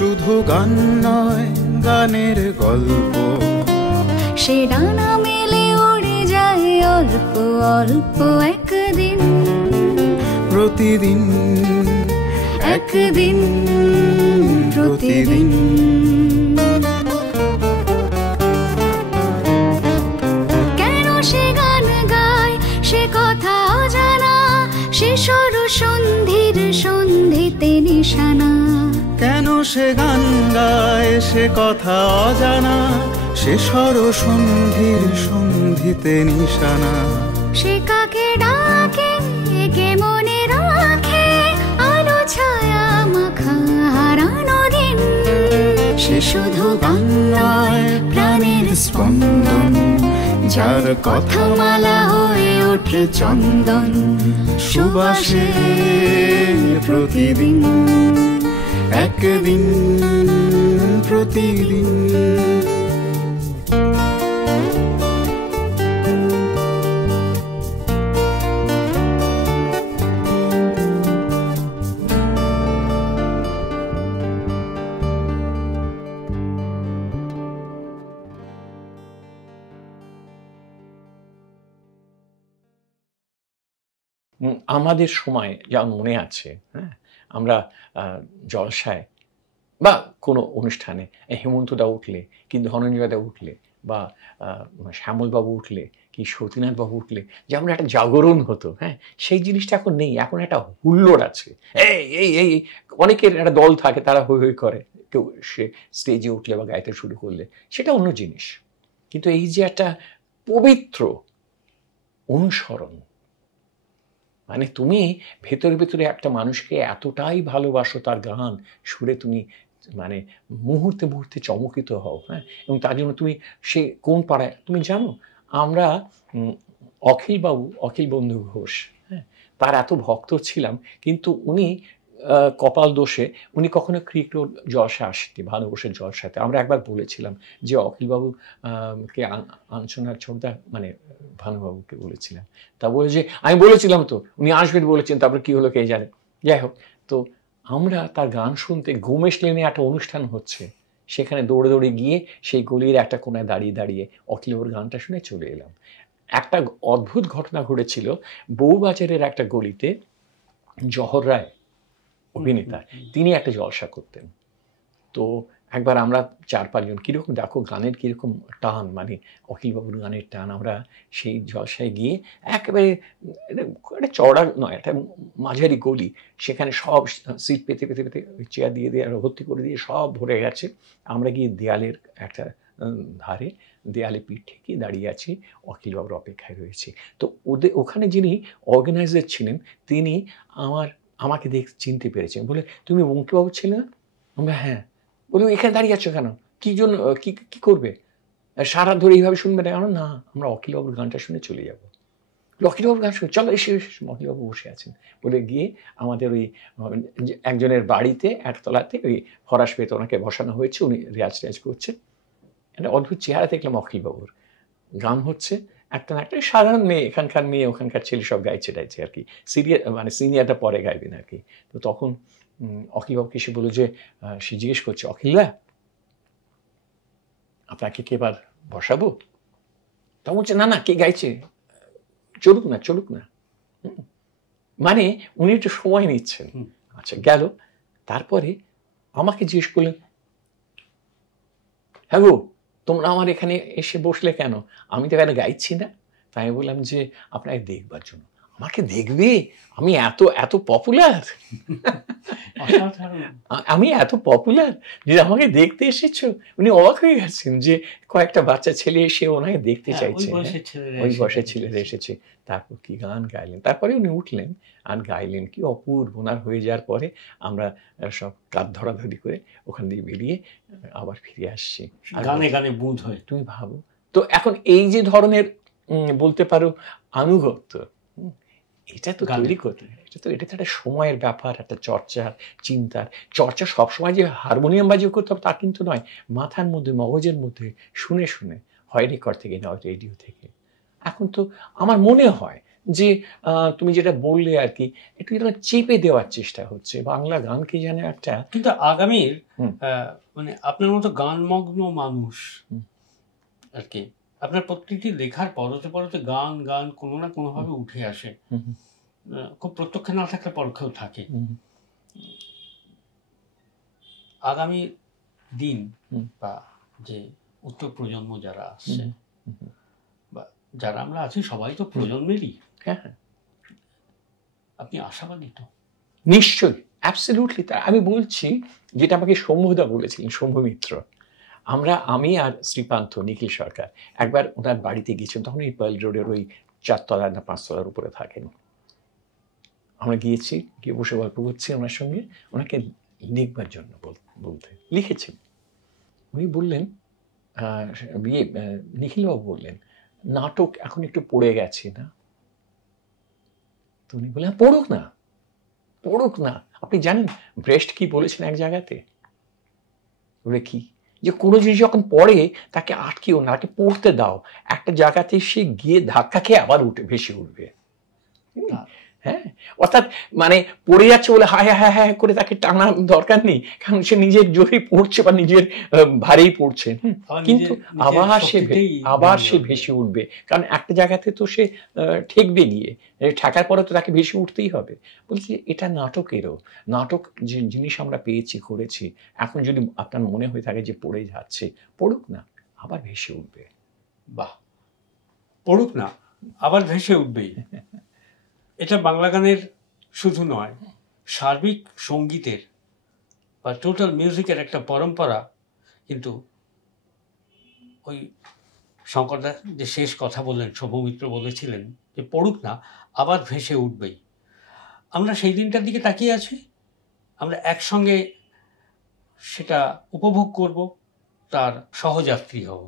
শুধু গান নয়, গানের গল্প। সে ডানা মেলে উড়ে যায় অল্প অল্প একদিন, প্রতিদিন একদিন প্রতিদিন। কেন সে গান গায় সে কথা অজানা, সে সর সন্ধির সন্ধিতে নিশানা। কেন সে গান গায় সে কথা অজানা, সে সর সন্ধির সন্ধিতে নিশানা। সে কাকে ডাকে কে মনে রাখে, আলো ছায়া মাখা হারানো দিন। সে শুধু গান নয়, প্রাণের স্পন্দন, যার কথা মালা হয়ে ওঠে চন্দন সুবাসে প্রতিদিন, একদিন প্রতিদিন। আমাদের সময় যেমন মনে আছে, হ্যাঁ, আমরা জলসায় বা কোনো অনুষ্ঠানে হেমন্তদা উঠলে কি ধনঞ্জয়দা উঠলে বা শ্যামলবাবু উঠলে কি সতীনাথবাবু উঠলে যেমন একটা জাগরণ হতো, হ্যাঁ, সেই জিনিসটা এখন নেই। এখন একটা হুল্লোড় আছে, এই এই এই অনেকের একটা দল থাকে, তারা হই হই করে, কেউ সে স্টেজে উঠলে বা গাইতে শুরু করলে সেটা অন্য জিনিস। কিন্তু এই যে একটা পবিত্র অনুসরণ, মানে তুমি ভেতরে ভেতরে একটা মানুষকে এতটাই ভালোবাসো, তার গান সুরে তুমি মানে মুহূর্তে মুহূর্তে চমকিত হও, হ্যাঁ, এবং তার জন্য তুমি সে কোন পাড়ায় তুমি জানো, আমরা অখিল বন্ধু ঘোষ, হ্যাঁ, তার এত ভক্ত ছিলাম, কিন্তু উনি কপাল দোষে উনি কখনো ক্রিকেট জলসা আসেনি, ভালোবাসার জলসাতে। আমরা একবার বলেছিলাম যে অখিলবাবু কে আঞ্চনার ছোটদা মানে ভানুবাবুকে বলেছিলাম, তা বলে যে আমি বলেছিলাম তো উনি আসবেন বলেছেন, তারপরে কি হলো কে জানে। যাই হোক, তো আমরা তার গান শুনতে গোমেশ লেনে একটা অনুষ্ঠান হচ্ছে, সেখানে দৌড়ে দৌড়ে গিয়ে সেই গলির একটা কোনায় দাঁড়িয়ে দাঁড়িয়ে অখিলবাবুর গানটা শুনে চলে এলাম। একটা অদ্ভুত ঘটনা ঘটেছিল, বউবাজারের একটা গলিতে জহর রায় অভিনেতা, তিনি একটা জলসা করতেন। তো একবার আমরা 4-5 জন, কীরকম দেখো গানের কীরকম টান, মানে অখিলবাবুর গানের টান, আমরা সেই জলসায় গিয়ে একেবারে একটা চওড়া নয়, একটা মাঝারি গলি, সেখানে সব সিট পেতে পেতে পেতে চেয়ার দিয়ে দিয়ে ভর্তি করে দিয়ে সব ভরে গেছে। আমরা গিয়ে দেয়ালের একটা ধারে দেয়ালে পিঠ ঠেকিয়ে দাঁড়িয়ে আছি, অখিলবাবুর অপেক্ষায় রয়েছি। তো ওখানে যিনি অর্গানাইজার ছিলেন তিনি আমাকে চিনতে পেরেছেন, বলে তুমি বঙ্কিবাবু ছিলে না? আমরা হ্যাঁ। বলে এখানে দাঁড়িয়ে আছো কেন, কি জন্য, কি করবে, সারা ধরে এইভাবে শুনবে না? না, আমরা অখিলবাবুর গানটা শুনে চলে যাবো। অখিলবাবুর গান শুনে চলো, এসে অখিলবাবু বসে আছেন। বলে গিয়ে আমাদের ওই একজনের বাড়িতে একতলাতে ওই ফরাস পেতে ওনাকে বসানো হয়েছে, উনি রেয়াজ করছেন। একটা অদ্ভুত চেহারা দেখলাম অখিলবাবুর, গান হচ্ছে একটা না একটা সাধারণ মেয়ে, এখানকার মেয়ে ওখানকার ছেলে সব গাইছে টাইছে আর কি, মানে সিনিয়রটা পরে গাইবেন আর কি। তো তখন অখিলবাবুকে এসে বলল যে, সে জিজ্ঞেস করছে, অখিলদা আপনাকে কে এবার বসাবো? তখন বলছে না না, কে গাইছে, চলুক না। মানে উনি একটু সময় নিচ্ছেন। আচ্ছা গেল, তারপরে আমাকে জিজ্ঞেস করলেন, হ্যাঁ গো তোমরা আমার এখানে এসে বসলে কেন, আমি তো এখানে গাইছি না। তাই আমি বললাম যে আপনাকে দেখবার জন্য। আমাকে দেখবে, আমি এত পপুলার, আমি এত পপুলার যে আমাকে দেখতে এসেছো। উনি অবাক হয়ে গেছেন যে কয়েকটা বাচ্চা ছেলে এসে ওনাকে দেখতে চাইছে, ওই বয়সের ছেলেরা এসেছে। তারপর কি গান গাইলেন, তারপরে উনি উঠলেন আর গাইলেন, কি অপূর্ব। ওনার হয়ে যাওয়ার পরে আমরা সব কাঁধ ধরাধরি করে ওখান দিয়ে বেরিয়ে আবার ফিরে আসছি। গানে গানে বুধ হয়, তুমি ভাবো। তো এখন এই যে ধরনের বলতে পারো আনুগত্য, এটা তো তৈরি করতে, এটা তো একটা সময়ের ব্যাপার, একটা চর্চার, চিন্তার চর্চা। সবসময় যে হারমোনিয়াম বাজিয়ে করতে হবে তা কিন্তু নয়, মাথার মধ্যে মগজের মধ্যে শুনে শুনে, হয় রেকর্ড থেকে নয় রেডিও থেকে। এখন তো আমার মনে হয় যে তুমি যেটা বললে আর কি, একটু এটা চেপে দেওয়ার চেষ্টা হচ্ছে বাংলা গানকে, যেন একটা। কিন্তু আগামীর মানে আপনার মতো গানমগ্ন মানুষ আর কি, আপনার প্রত্যেকটি লেখার পরতে পরতে গান গান কোনো না কোনোভাবে উঠে আসে, খুব প্রত্যক্ষে না থাকলে পরোক্ষেও থাকে। আগামী দিন বা যে উত্তর প্রজন্ম যারা আসছে বা যারা আমরা আছি, সবাই তো প্রজন্মেরই, হ্যাঁ, আপনি আশাবাদী তো? নিশ্চয়ই, অ্যাবসলিউটলি। তাই আমি বলছি, যেটা আমাকে সৌম্যদা বলেছিলেন, সৌম্য মিত্র, আমি আর শ্রীকান্ত, নিখিল সরকার একবার ওনার বাড়িতে গিয়েছিলাম, তখন এই পার্ল রোডের ওই 4 তলা না 5 তলার উপরে থাকেন। আমরা গিয়েছি, গিয়ে বসে গল্প করছি ওনার সঙ্গে, ওনাকে লিখবার জন্য বলতে লিখেছেন। উনি বললেন, নিখিলবাবু বললেন, নাটক এখন একটু পড়ে গেছে না? তো উনি বললেন, পড়ুক না, পড়ুক না। আপনি জানেন ব্রেস্ট কি বলেছেন এক জায়গাতে? বলে কি, যে কোনো জিনিস যখন পড়ে তাকে আটকেও না, তাকে পড়তে দাও, একটা জায়গাতে সে গিয়ে ধাক্কা খেয়ে আবার ভেসে উঠবে। হ্যাঁ, অর্থাৎ মানে পড়ে যাচ্ছে বলে হায় হায় হায় করে তাকে টানার দরকার নেই, কারণ সে নিজের জোরেই পড়ছে বা নিজের ভারেই পড়ছে, কিন্তু আবার সে ভেসে উঠবে, কারণ একটা জায়গাতে তো সে ঠেকবে, গিয়ে ঠেকার পরে তো তাকে ভেসে উঠতেই হবে। বলছি এটা নাটকেরও, নাটক যে জিনিস আমরা পেয়েছি, করেছি, এখন যদি আপনার মনে হয়ে থাকে যে পড়ে যাচ্ছে, পড়ুক না, আবার ভেসে উঠবে। বাহ, পড়ুক না, আবার ভেসে উঠবেই। এটা বাংলা গানের শুধু নয়, সার্বিক সঙ্গীতের বা টোটাল মিউজিকের একটা পরম্পরা। কিন্তু ওই শঙ্করদা যে শেষ কথা বললেন, সৌম্যমিত্র বলেছিলেন যে পড়ুক না, আবার ভেসে উঠবেই। আমরা সেই দিনটার দিকে তাকিয়ে আছি, আমরা একসঙ্গে সেটা উপভোগ করব, তার সহযাত্রী হব।